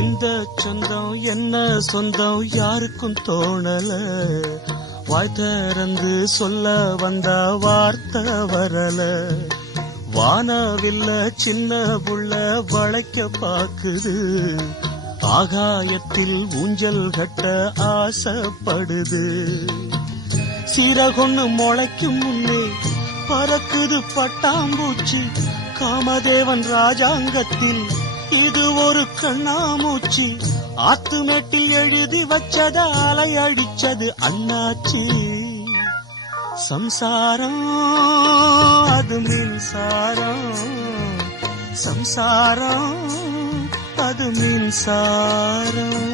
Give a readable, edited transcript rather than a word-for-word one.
இந்த சொந்தம் என்ன சொந்தம் யாருக்கும் தோணல, வாய் திறந்து சொல்ல வந்த வார்த்தை வரல. வானவில்ல சின்ன புள்ள வளைக்க பாக்குது, ஆகாயத்தில் ஊஞ்சல் கட்ட ஆசைப்படுது. சீரகொன்னு முளைக்கும் முன்னே பறக்குது பட்டாம்பூச்சி, காமதேவன் ராஜாங்கத்தில் இது ஒரு கண்ணாமூச்சி. ஆத்துமேட்டில் எழுதி வச்சத அலை அடிச்சது அண்ணாச்சி. சம்சாரம் அது மின்சாரம், சம்சாரம் அது மின்சாரம்.